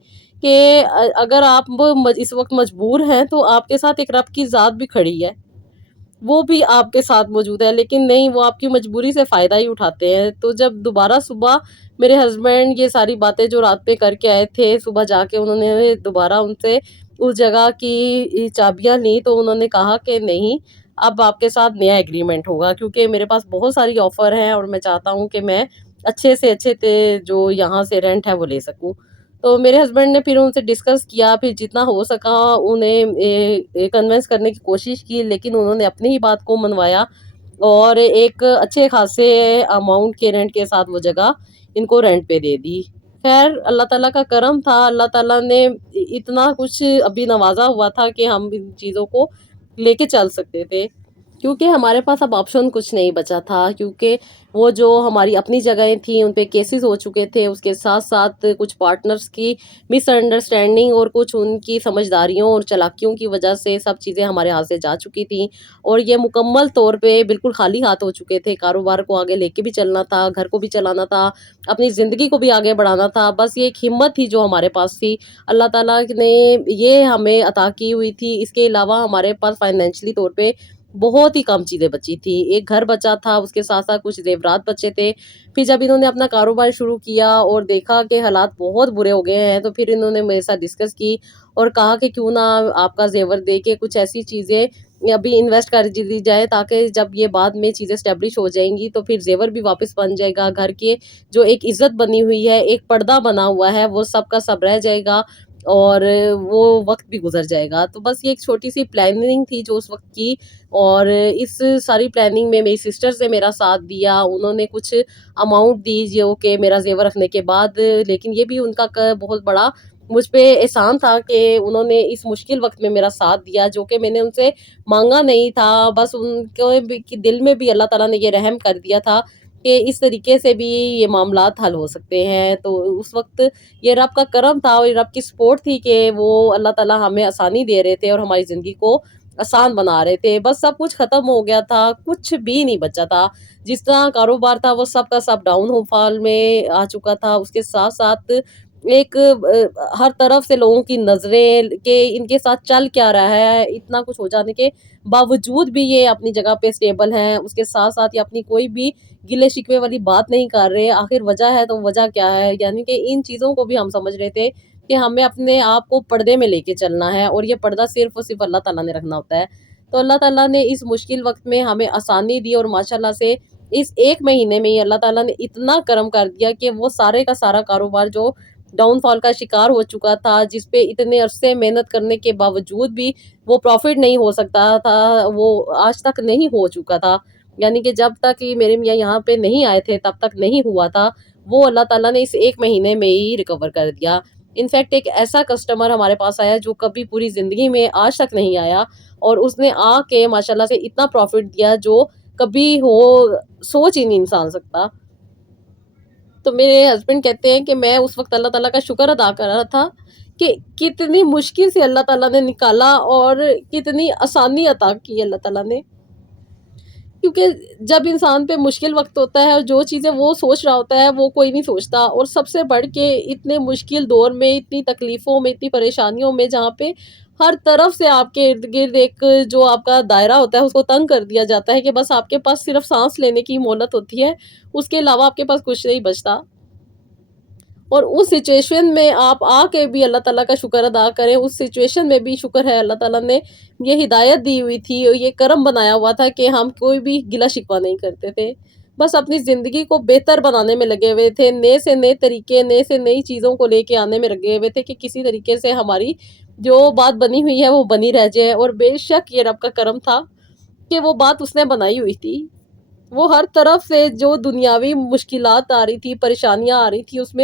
کہ اگر آپ اس وقت مجبور ہیں تو آپ کے ساتھ ایک رب کی ذات بھی کھڑی ہے، وہ بھی آپ کے ساتھ موجود ہے، لیکن نہیں، وہ آپ کی مجبوری سے فائدہ ہی اٹھاتے ہیں۔ تو جب دوبارہ صبح میرے ہسبینڈ یہ ساری باتیں جو رات پہ کر کے آئے تھے، صبح جا کے انہوں نے دوبارہ ان سے اس جگہ کی چابیاں لیں، تو انہوں نے کہا کہ نہیں، اب آپ کے ساتھ نیا ایگریمنٹ ہوگا، کیونکہ میرے پاس بہت ساری آفر ہیں اور میں چاہتا ہوں کہ میں اچھے سے اچھے جو یہاں سے رینٹ ہے وہ لے سکوں۔ تو میرے ہسبینڈ نے پھر ان سے ڈسکس کیا، پھر جتنا ہو سکا انہیں کنونس کرنے کی کوشش کی، لیکن انہوں نے اپنی ہی بات کو منوایا اور ایک اچھے خاصے اماؤنٹ کے رینٹ کے ساتھ وہ جگہ ان کو رینٹ پہ دے دی۔ خیر اللہ تعالیٰ کا کرم تھا، اللہ تعالیٰ نے اتنا کچھ ابھی نوازا ہوا تھا کہ ہم ان چیزوں کو لے کے چل سکتے تھے، کیونکہ ہمارے پاس اب آپشن کچھ نہیں بچا تھا، کیونکہ وہ جو ہماری اپنی جگہیں تھیں ان پہ کیسز ہو چکے تھے، اس کے ساتھ ساتھ کچھ پارٹنرز کی مس انڈرسٹینڈنگ اور کچھ ان کی سمجھداریوں اور چالاکیوں کی وجہ سے سب چیزیں ہمارے ہاتھ سے جا چکی تھیں، اور یہ مکمل طور پہ بالکل خالی ہاتھ ہو چکے تھے۔ کاروبار کو آگے لے کے بھی چلنا تھا، گھر کو بھی چلانا تھا، اپنی زندگی کو بھی آگے بڑھانا تھا، بس یہ ایک ہمت تھی جو ہمارے پاس تھی، اللہ تعالیٰ نے یہ ہمیں عطا کی ہوئی تھی۔ اس کے علاوہ ہمارے پاس فائنینشلی طور پہ بہت ہی کم چیزیں بچی تھی، ایک گھر بچا تھا، اس کے ساتھ ساتھ کچھ زیورات بچے تھے۔ پھر جب انہوں نے اپنا کاروبار شروع کیا اور دیکھا کہ حالات بہت برے ہو گئے ہیں، تو پھر انہوں نے میرے ساتھ ڈسکس کی اور کہا کہ کیوں نہ آپ کا زیور دے کے کچھ ایسی چیزیں ابھی انویسٹ کر دی جائے، تاکہ جب یہ بعد میں چیزیں اسٹیبلش ہو جائیں گی تو پھر زیور بھی واپس بن جائے گا، گھر کے جو ایک عزت بنی ہوئی ہے، ایک پردہ بنا ہوا ہے، وہ سب کا سب رہ جائے گا اور وہ وقت بھی گزر جائے گا۔ تو بس یہ ایک چھوٹی سی پلاننگ تھی جو اس وقت کی، اور اس ساری پلاننگ میں میری سسٹرز نے میرا ساتھ دیا، انہوں نے کچھ اماؤنٹ دی جو کہ میرا زیور رکھنے کے بعد، لیکن یہ بھی ان کا بہت بڑا مجھ پہ احسان تھا کہ انہوں نے اس مشکل وقت میں میرا ساتھ دیا، جو کہ میں نے ان سے مانگا نہیں تھا، بس ان کے دل میں بھی اللہ تعالیٰ نے یہ رحم کر دیا تھا کہ اس طریقے سے بھی یہ معاملات حل ہو سکتے ہیں۔ تو اس وقت یہ رب کا کرم تھا اور یہ رب کی سپورٹ تھی کہ وہ اللہ تعالیٰ ہمیں آسانی دے رہے تھے اور ہماری زندگی کو آسان بنا رہے تھے۔ بس سب کچھ ختم ہو گیا تھا، کچھ بھی نہیں بچا تھا، جس طرح کاروبار تھا وہ سب کا سب ڈاؤن فال میں آ چکا تھا۔ اس کے ساتھ ساتھ ایک ہر طرف سے لوگوں کی نظریں کہ ان کے ساتھ چل کیا رہا ہے، اتنا کچھ ہو جانے کے باوجود بھی یہ اپنی جگہ پہ سٹیبل ہیں، اس کے ساتھ ساتھ یہ اپنی کوئی بھی گلے شکوے والی بات نہیں کر رہے۔ آخر وجہ ہے تو وجہ کیا ہے، یعنی کہ ان چیزوں کو بھی ہم سمجھ رہے تھے کہ ہمیں اپنے آپ کو پردے میں لے کے چلنا ہے، اور یہ پردہ صرف اور صرف اللہ تعالیٰ نے رکھنا ہوتا ہے۔ تو اللہ تعالیٰ نے اس مشکل وقت میں ہمیں آسانی دی اور ماشاءاللہ سے اس ایک مہینے میں ہی اللہ تعالیٰ نے اتنا کرم کر دیا کہ وہ سارے کا سارا کاروبار جو ڈاؤن فال کا شکار ہو چکا تھا، جس پہ اتنے عرصے محنت کرنے کے باوجود بھی وہ پروفٹ نہیں ہو سکتا تھا، وہ آج تک نہیں ہو چکا تھا. یعنی کہ جب تک یہ میرے میاں یہاں پہ نہیں آئے تھے تب تک نہیں ہوا تھا، وہ اللہ تعالیٰ نے اس ایک مہینے میں ہی ریکور کر دیا. انفیکٹ ایک ایسا کسٹمر ہمارے پاس آیا جو کبھی پوری زندگی میں آج تک نہیں آیا، اور اس نے آ کے ماشاء اللہ سے اتنا پروفٹ دیا جو کبھی ہو سوچ ہی نہیں انسان سکتا. تو میرے ہسبینڈ کہتے ہیں کہ میں اس وقت اللہ تعالیٰ کا شکر ادا کر رہا تھا کہ کتنی مشکل سے اللہ تعالیٰ نے نکالا اور کتنی آسانی عطا کی اللہ تعالیٰ نے. کیونکہ جب انسان پہ مشکل وقت ہوتا ہے اور جو چیزیں وہ سوچ رہا ہوتا ہے وہ کوئی نہیں سوچتا، اور سب سے بڑھ کے اتنے مشکل دور میں، اتنی تکلیفوں میں، اتنی پریشانیوں میں، جہاں پہ ہر طرف سے آپ کے ارد گرد ایک جو آپ کا دائرہ ہوتا ہے اس کو تنگ کر دیا جاتا ہے کہ بس آپ کے پاس صرف سانس لینے کی مہلت ہوتی ہے، اس کے علاوہ آپ کے پاس کچھ نہیں بچتا. اور اس سچویشن میں آپ آ کے بھی اللہ تعالیٰ کا شکر ادا کریں. اس سچویشن میں بھی شکر ہے اللہ تعالیٰ نے یہ ہدایت دی ہوئی تھی اور یہ کرم بنایا ہوا تھا کہ ہم کوئی بھی گلہ شکوہ نہیں کرتے تھے، بس اپنی زندگی کو بہتر بنانے میں لگے ہوئے تھے، نئے سے نئے طریقے، نئے سے نئی چیزوں کو لے کے آنے میں لگے ہوئے تھے کہ کسی طریقے سے ہماری جو بات بنی ہوئی ہے وہ بنی رہ جائے. اور بے شک یہ رب کا کرم تھا کہ وہ بات اس نے بنائی ہوئی تھی. وہ ہر طرف سے جو دنیاوی مشکلات آ رہی تھی، پریشانیاں آ رہی تھی، اس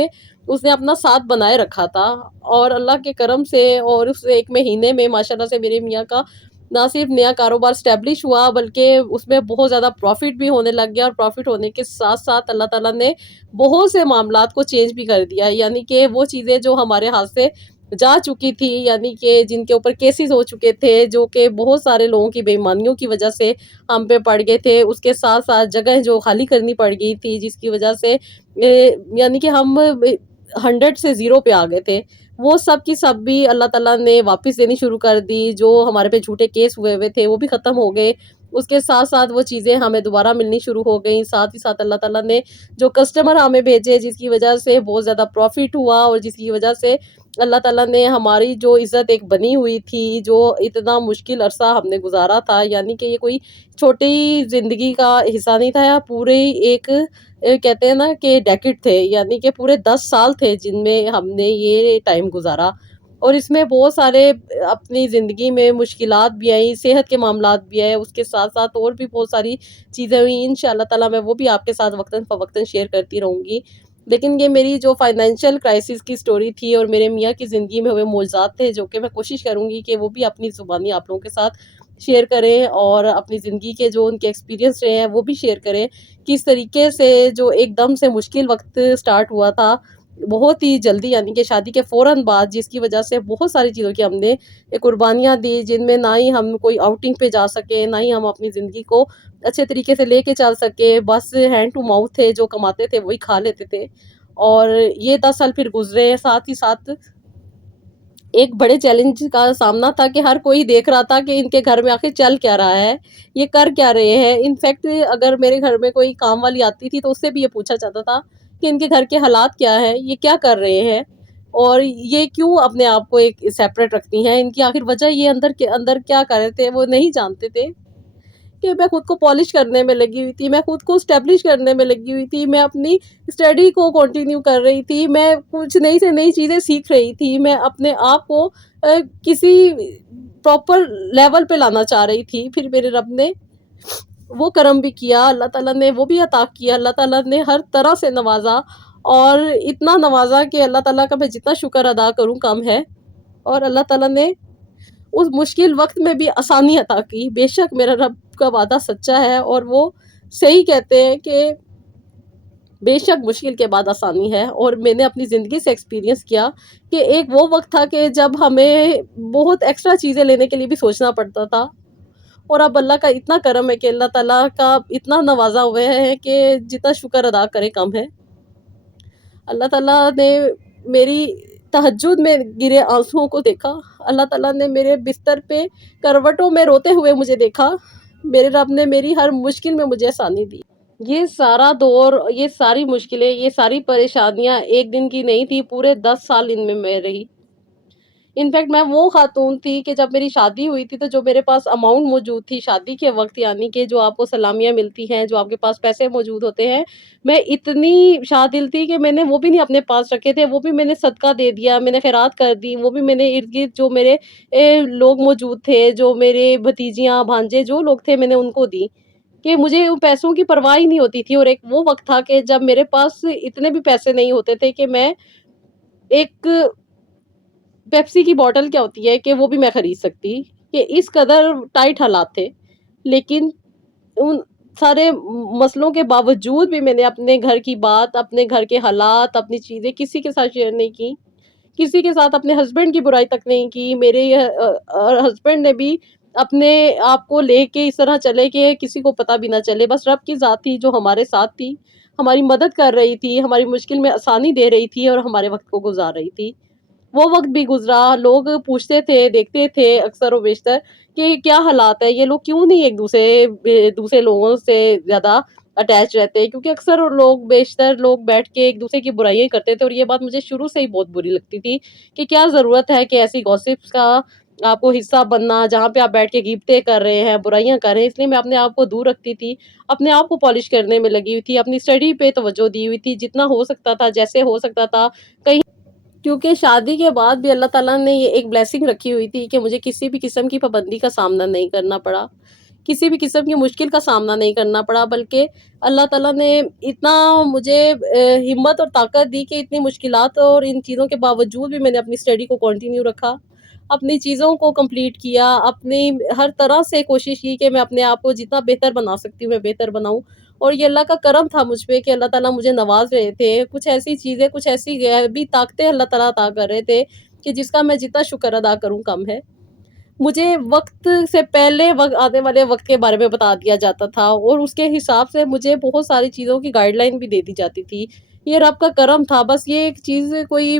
نے اپنا ساتھ بنائے رکھا تھا. اور اللہ کے کرم سے اور اس ایک مہینے میں ماشاءاللہ سے میرے میاں کا نہ صرف نیا کاروبار اسٹیبلش ہوا بلکہ اس میں بہت زیادہ پروفٹ بھی ہونے لگ گیا، اور پروفٹ ہونے کے ساتھ ساتھ اللہ تعالیٰ نے بہت سے معاملات کو چینج بھی کر دیا. یعنی کہ وہ چیزیں جو ہمارے ہاتھ سے جا چکی تھی، یعنی کہ جن کے اوپر کیسز ہو چکے تھے، جو کہ بہت سارے لوگوں کی بے ایمانیوں کی وجہ سے ہم پہ پڑ گئے تھے، اس کے ساتھ ساتھ جگہ جو خالی کرنی پڑ گئی تھی جس کی وجہ سے یعنی کہ ہم 100 سے 0 پہ آ گئے تھے، وہ سب کی سب بھی اللہ تعالیٰ نے واپس دینی شروع کر دی. جو ہمارے پہ جھوٹے کیس ہوئے ہوئے تھے وہ بھی ختم ہو گئے. اس کے ساتھ ساتھ وہ چیزیں ہمیں دوبارہ ملنی شروع ہو گئیں. ساتھ ہی ساتھ اللہ تعالیٰ نے جو کسٹمر ہمیں بھیجے جس کی وجہ سے بہت زیادہ پروفٹ ہوا، اور جس کی وجہ سے اللہ تعالیٰ نے ہماری جو عزت ایک بنی ہوئی تھی، جو اتنا مشکل عرصہ ہم نے گزارا تھا، یعنی کہ یہ کوئی چھوٹی زندگی کا حصہ نہیں تھا، پورے ایک کہتے ہیں نا کہ ڈیکٹ تھے، یعنی کہ پورے 10 سال تھے جن میں ہم نے یہ ٹائم گزارا. اور اس میں بہت سارے اپنی زندگی میں مشکلات بھی آئیں، صحت کے معاملات بھی آئے، اس کے ساتھ ساتھ اور بھی بہت ساری چیزیں ہوئیں. انشاءاللہ تعالیٰ میں وہ بھی آپ کے ساتھ وقتاً فوقتاً شیئر کرتی رہوں گی. لیکن یہ میری جو فائنینشیل کرائسس کی سٹوری تھی اور میرے میاں کی زندگی میں ہوئے معجزات تھے، جو کہ میں کوشش کروں گی کہ وہ بھی اپنی زبانی آپ لوگوں کے ساتھ شیئر کریں، اور اپنی زندگی کے جو ان کے ایکسپیرینس رہے ہیں وہ بھی شیئر کریں. کس طریقے سے جو ایک دم سے مشکل وقت سٹارٹ ہوا تھا بہت ہی جلدی، یعنی کہ شادی کے فوراً بعد، جس کی وجہ سے بہت ساری چیزوں کی ہم نے قربانیاں دی، جن میں نہ ہی ہم کوئی آؤٹنگ پہ جا سکے، نہ ہی ہم اپنی زندگی کو اچھے طریقے سے لے کے چل سکے. بس ہینڈ ٹو ماؤتھ تھے، جو کماتے تھے وہی کھا لیتے تھے. اور یہ 10 سال پھر گزرے. ساتھ ہی ساتھ ایک بڑے چیلنج کا سامنا تھا کہ ہر کوئی دیکھ رہا تھا کہ ان کے گھر میں آخر چل کیا رہا ہے، یہ کر کیا رہے ہیں. انفیکٹ اگر میرے گھر میں کوئی کام والی آتی تھی تو اس سے بھی یہ پوچھا جاتا تھا کہ ان کے گھر کے حالات کیا ہیں، یہ کیا کر رہے ہیں، اور یہ کیوں اپنے آپ کو ایک سیپریٹ رکھتی ہیں، ان کی آخر وجہ یہ اندر کے اندر کیا کر رہے تھے وہ نہیں جانتے تھے. کہ میں خود کو پالش کرنے میں لگی ہوئی تھی، میں خود کو اسٹیبلش کرنے میں لگی ہوئی تھی، میں اپنی اسٹڈی کو کنٹینیو کر رہی تھی، میں کچھ نئی سے نئی چیزیں سیکھ رہی تھی، میں اپنے آپ کو کسی پراپر لیول پہ لانا چاہ رہی تھی. پھر میرے رب نے وہ کرم بھی کیا، اللہ تعالیٰ نے وہ بھی عطا کیا، اللہ تعالیٰ نے ہر طرح سے نوازا، اور اتنا نوازا کہ اللہ تعالیٰ کا میں جتنا شکر ادا کروں کم ہے. اور اللہ تعالیٰ نے اس مشکل وقت میں بھی آسانی عطا کی. بے شک میرا رب کا وعدہ سچا ہے، اور وہ صحیح کہتے ہیں کہ بے شک مشکل کے بعد آسانی ہے. اور میں نے اپنی زندگی سے ایکسپیرینس کیا کہ ایک وہ وقت تھا کہ جب ہمیں بہت ایکسٹرا چیزیں لینے کے لیے بھی سوچنا پڑتا تھا، اور اب اللہ کا اتنا کرم ہے کہ اللہ تعالیٰ کا اتنا نوازا ہوئے ہے کہ جتنا شکر ادا کرے کم ہے. اللہ تعالیٰ نے میری تہجد میں گرے آنسوؤں کو دیکھا، اللہ تعالیٰ نے میرے بستر پہ کروٹوں میں روتے ہوئے مجھے دیکھا. میرے رب نے میری ہر مشکل میں مجھے آسانی دی. یہ سارا دور، یہ ساری مشکلیں، یہ ساری پریشانیاں ایک دن کی نہیں تھی، پورے 10 سال ان میں رہی. انفیکٹ میں وہ خاتون تھی کہ جب میری شادی ہوئی تھی تو جو میرے پاس اماؤنٹ موجود تھی شادی کے وقت، یعنی کہ جو آپ کو سلامیاں ملتی ہیں، جو آپ کے پاس پیسے موجود ہوتے ہیں، میں اتنی شادل تھی کہ میں نے وہ بھی نہیں اپنے پاس رکھے تھے، وہ بھی میں نے صدقہ دے دیا، میں نے خیرات کر دی، وہ بھی میں نے ارد گرد جو میرے لوگ موجود تھے، جو میرے بھتیجیاں بھانجے جو لوگ تھے، میں نے ان کو دی، کہ مجھے ان پیسوں کی پرواہ ہی نہیں ہوتی تھی۔ اور ایک وہ وقت تھا کہ جب میرے پاس اتنے بھی پیسے نہیں ہوتے تھے کہ میں ایک پیپسی کی بوٹل کیا ہوتی ہے کہ وہ بھی میں خرید سکتی، کہ اس قدر ٹائٹ حالات تھے۔ لیکن ان سارے مسئلوں کے باوجود بھی میں نے اپنے گھر کی بات، اپنے گھر کے حالات، اپنی چیزیں کسی کے ساتھ شیئر نہیں کی، کسی کے ساتھ اپنے ہسبینڈ کی برائی تک نہیں کی۔ میرے ہسبینڈ نے بھی اپنے آپ کو لے کے اس طرح چلے کہ کسی کو پتہ بھی نہ چلے، بس رب کی ذات تھی جو ہمارے ساتھ تھی، ہماری مدد کر رہی تھی، ہماری مشکل میں آسانی دے رہی تھی اور ہمارے وقت کو گزار رہی تھی۔ وہ وقت بھی گزرا، لوگ پوچھتے تھے، دیکھتے تھے اکثر و بیشتر کہ کیا حالات ہے، یہ لوگ کیوں نہیں ایک دوسرے لوگوں سے زیادہ اٹیچ رہتے، کیونکہ اکثر لوگ بیشتر لوگ بیٹھ کے ایک دوسرے کی برائیاں کرتے تھے۔ اور یہ بات مجھے شروع سے ہی بہت بری لگتی تھی کہ کیا ضرورت ہے کہ ایسی گوسپس کا آپ کو حصہ بننا، جہاں پہ آپ بیٹھ کے غیبتیں کر رہے ہیں، برائیاں کر رہے ہیں۔ اس لیے میں اپنے آپ کو دور رکھتی تھی، اپنے آپ کو پالش کرنے میں لگی ہوئی تھی، اپنی اسٹڈی پہ توجہ دی ہوئی تھی، جتنا ہو سکتا تھا، جیسے ہو سکتا تھا۔ کہیں کیونکہ شادی کے بعد بھی اللہ تعالیٰ نے یہ ایک بلیسنگ رکھی ہوئی تھی کہ مجھے کسی بھی قسم کی پابندی کا سامنا نہیں کرنا پڑا، کسی بھی قسم کی مشکل کا سامنا نہیں کرنا پڑا، بلکہ اللہ تعالیٰ نے اتنا مجھے ہمت اور طاقت دی کہ اتنی مشکلات اور ان چیزوں کے باوجود بھی میں نے اپنی اسٹڈی کو کنٹینیو رکھا، اپنی چیزوں کو کمپلیٹ کیا، اپنی ہر طرح سے کوشش کی کہ میں اپنے آپ کو جتنا بہتر بنا سکتی ہوں میں بہتر بناؤں۔ اور یہ اللہ کا کرم تھا مجھ پہ کہ اللہ تعالیٰ مجھے نواز رہے تھے، کچھ ایسی چیزیں، کچھ ایسی غیبی طاقتیں اللہ تعالیٰ عطا کر رہے تھے کہ جس کا میں جتنا شکر ادا کروں کم ہے۔ مجھے وقت سے پہلے وقت آنے والے وقت کے بارے میں بتا دیا جاتا تھا اور اس کے حساب سے مجھے بہت ساری چیزوں کی گائیڈ لائن بھی دے دی جاتی تھی۔ یہ رب کا کرم تھا، بس یہ ایک چیز کوئی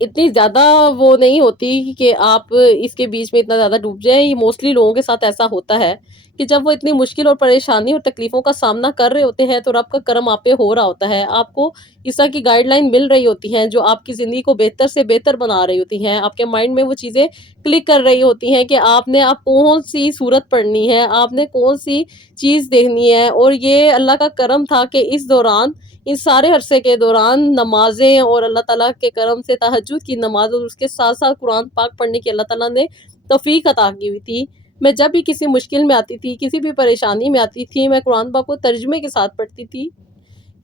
اتنی زیادہ وہ نہیں ہوتی کہ آپ اس کے بیچ میں اتنا زیادہ ڈوب جائیں۔ یہ موسٹلی لوگوں کے ساتھ ایسا ہوتا ہے کہ جب وہ اتنی مشکل اور پریشانی اور تکلیفوں کا سامنا کر رہے ہوتے ہیں تو رب کا کرم آپ پہ ہو رہا ہوتا ہے، آپ کو اس طرح کی گائیڈ لائن مل رہی ہوتی ہیں جو آپ کی زندگی کو بہتر سے بہتر بنا رہی ہوتی ہیں، آپ کے مائنڈ میں وہ چیزیں کلک کر رہی ہوتی ہیں کہ آپ نے کون سی صورت پڑھنی ہے، آپ نے کون سی چیز دیکھنی ہے۔ اور یہ اللہ کا کرم تھا کہ اس دوران، اس سارے عرصے کے دوران نمازیں اور اللہ تعالیٰ کے کرم سے تہجد کی نماز اور اس کے ساتھ ساتھ قرآن پاک پڑھنے کی اللہ تعالیٰ نے توفیق عطا کی ہوئی تھی۔ میں جب بھی کسی مشکل میں آتی تھی، کسی بھی پریشانی میں آتی تھی، میں قرآن پاک کو ترجمے کے ساتھ پڑھتی تھی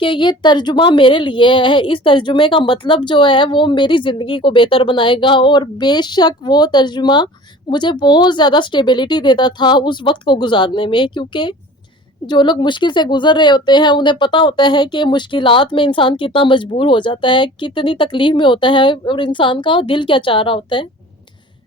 کہ یہ ترجمہ میرے لیے ہے، اس ترجمے کا مطلب جو ہے وہ میری زندگی کو بہتر بنائے گا۔ اور بے شک وہ ترجمہ مجھے بہت زیادہ سٹیبلٹی دیتا تھا اس وقت کو گزارنے میں، کیونکہ جو لوگ مشکل سے گزر رہے ہوتے ہیں انہیں پتہ ہوتا ہے کہ مشکلات میں انسان کتنا مجبور ہو جاتا ہے، کتنی تکلیف میں ہوتا ہے اور انسان کا دل کیا چاہ رہا ہوتا ہے،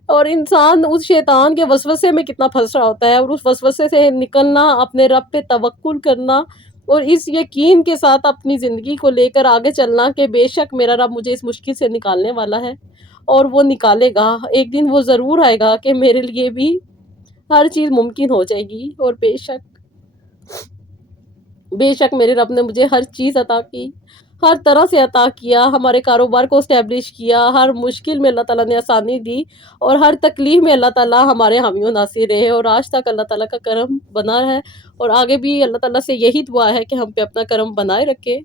اور انسان اس شیطان کے وسوسے میں کتنا پھنس رہا ہوتا ہے، اور اس وسوسے سے نکلنا، اپنے رب پہ توکل کرنا اور اس یقین کے ساتھ اپنی زندگی کو لے کر آگے چلنا کہ بے شک میرا رب مجھے اس مشکل سے نکالنے والا ہے اور وہ نکالے گا۔ ایک دن وہ ضرور آئے گا کہ میرے لیے بھی ہر چیز ممکن ہو جائے گی۔ اور بے شک میرے رب نے مجھے ہر چیز عطا کی، ہر طرح سے عطا کیا، ہمارے کاروبار کو اسٹیبلش کیا، ہر مشکل میں اللہ تعالیٰ نے آسانی دی اور ہر تکلیف میں اللہ تعالیٰ ہمارے حامی و ناصر رہے، اور آج تک اللہ تعالیٰ کا کرم بنا ہے اور آگے بھی اللہ تعالیٰ سے یہی دعا ہے کہ ہم پہ اپنا کرم بنائے رکھے،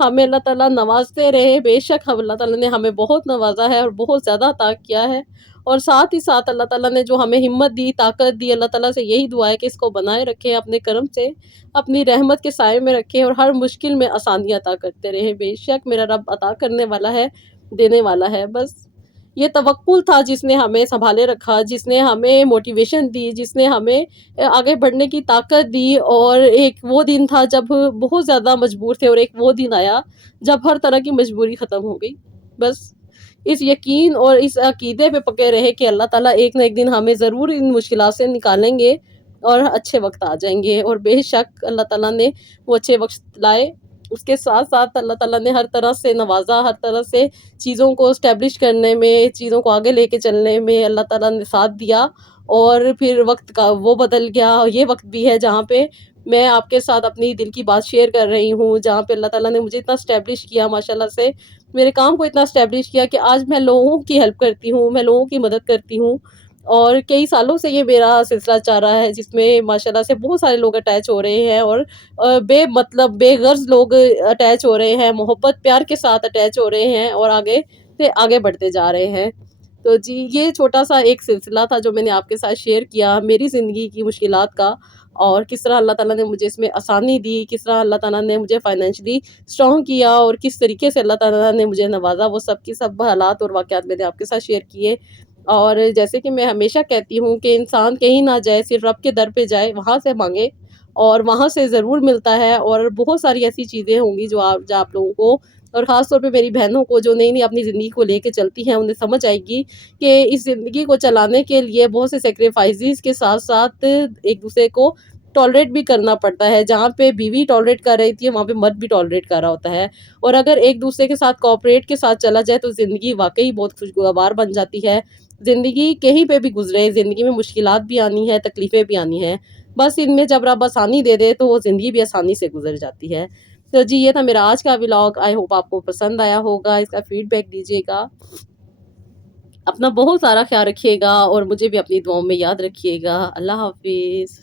ہمیں اللہ تعالیٰ نوازتے رہے۔ بے شک اللہ تعالیٰ نے ہمیں بہت نوازا ہے اور بہت زیادہ عطا کیا ہے، اور ساتھ ہی ساتھ اللہ تعالیٰ نے جو ہمیں ہمت دی، طاقت دی، اللہ تعالیٰ سے یہی دعا ہے کہ اس کو بنائے رکھے، اپنے کرم سے اپنی رحمت کے سائے میں رکھے اور ہر مشکل میں آسانیاں عطا کرتے رہے۔ بے شک میرا رب عطا کرنے والا ہے، دینے والا ہے۔ بس یہ توکل تھا جس نے ہمیں سنبھالے رکھا، جس نے ہمیں موٹیویشن دی، جس نے ہمیں آگے بڑھنے کی طاقت دی۔ اور ایک وہ دن تھا جب بہت زیادہ مجبور تھے، اور ایک وہ دن آیا جب ہر طرح کی مجبوری ختم ہو گئی۔ بس اس یقین اور اس عقیدے پہ پکے رہے کہ اللہ تعالیٰ ایک نہ ایک دن ہمیں ضرور ان مشکلات سے نکالیں گے اور اچھے وقت آ جائیں گے، اور بے شک اللہ تعالیٰ نے وہ اچھے وقت لائے۔ اس کے ساتھ ساتھ اللہ تعالیٰ نے ہر طرح سے نوازا، ہر طرح سے چیزوں کو اسٹیبلش کرنے میں، چیزوں کو آگے لے کے چلنے میں اللہ تعالیٰ نے ساتھ دیا، اور پھر وقت کا وہ بدل گیا، اور یہ وقت بھی ہے جہاں پہ میں آپ کے ساتھ اپنی دل کی بات شیئر کر رہی ہوں، جہاں پہ اللہ تعالیٰ نے مجھے اتنا اسٹیبلش کیا ماشاء اللہ سے، میرے کام کو اتنا اسٹیبلش کیا کہ آج میں لوگوں کی ہیلپ کرتی ہوں، میں لوگوں کی مدد کرتی ہوں، اور کئی سالوں سے یہ میرا سلسلہ چل رہا ہے، جس میں ماشاء اللہ سے بہت سارے لوگ اٹیچ ہو رہے ہیں، اور بے مطلب بے غرض لوگ اٹیچ ہو رہے ہیں، محبت پیار کے ساتھ اٹیچ ہو رہے ہیں، اور آگے سے آگے بڑھتے جا رہے ہیں۔ تو جی یہ چھوٹا سا ایک سلسلہ تھا جو میں نے آپ کے ساتھ شیئر کیا میری زندگی کی مشکلات کا، اور کس طرح اللہ تعالیٰ نے مجھے اس میں آسانی دی، کس طرح اللہ تعالیٰ نے مجھے فائنینشلی اسٹرانگ کیا، اور کس طریقے سے اللہ تعالیٰ نے مجھے نوازا، وہ سب کی سب حالات اور واقعات میں نے آپ کے ساتھ شیئر کیے۔ اور جیسے کہ میں ہمیشہ کہتی ہوں کہ انسان کہیں نہ جائے، صرف رب کے در پہ جائے، وہاں سے مانگے، اور وہاں سے ضرور ملتا ہے، اور بہت ساری ایسی چیزیں ہوں گی جو آپ لوگوں کو، اور خاص طور پہ میری بہنوں کو جو نئی نئی اپنی زندگی کو لے کے چلتی ہیں، انہیں سمجھ آئے گی کہ اس زندگی کو چلانے کے لیے بہت سے سیکریفائسز کے ساتھ ساتھ ایک دوسرے کو ٹالریٹ بھی کرنا پڑتا ہے، جہاں پہ بیوی ٹالریٹ کر رہی تھی ہے، وہاں پہ مرد بھی ٹالریٹ کر رہا ہوتا ہے، اور اگر ایک دوسرے کے ساتھ کوآپریٹ کے ساتھ چلا جائے تو زندگی واقعی بہت خوشگوار بن جاتی ہے۔ زندگی کہیں پہ بھی گزرے، زندگی میں مشکلات بھی آنی ہے، تکلیفیں بھی آنی ہیں، بس ان میں جب رب آسانی دے دے تو وہ زندگی بھی آسانی سے گزر جاتی ہے۔ تو جی یہ تھا میرا آج کا ولاگ، آئی ہوپ آپ کو پسند آیا ہوگا، اس کا فیڈ بیک دیجیے گا، اپنا بہت سارا خیال رکھیے گا، اور مجھے بھی اپنی دعاؤں میں یاد رکھیے گا۔ اللہ حافظ۔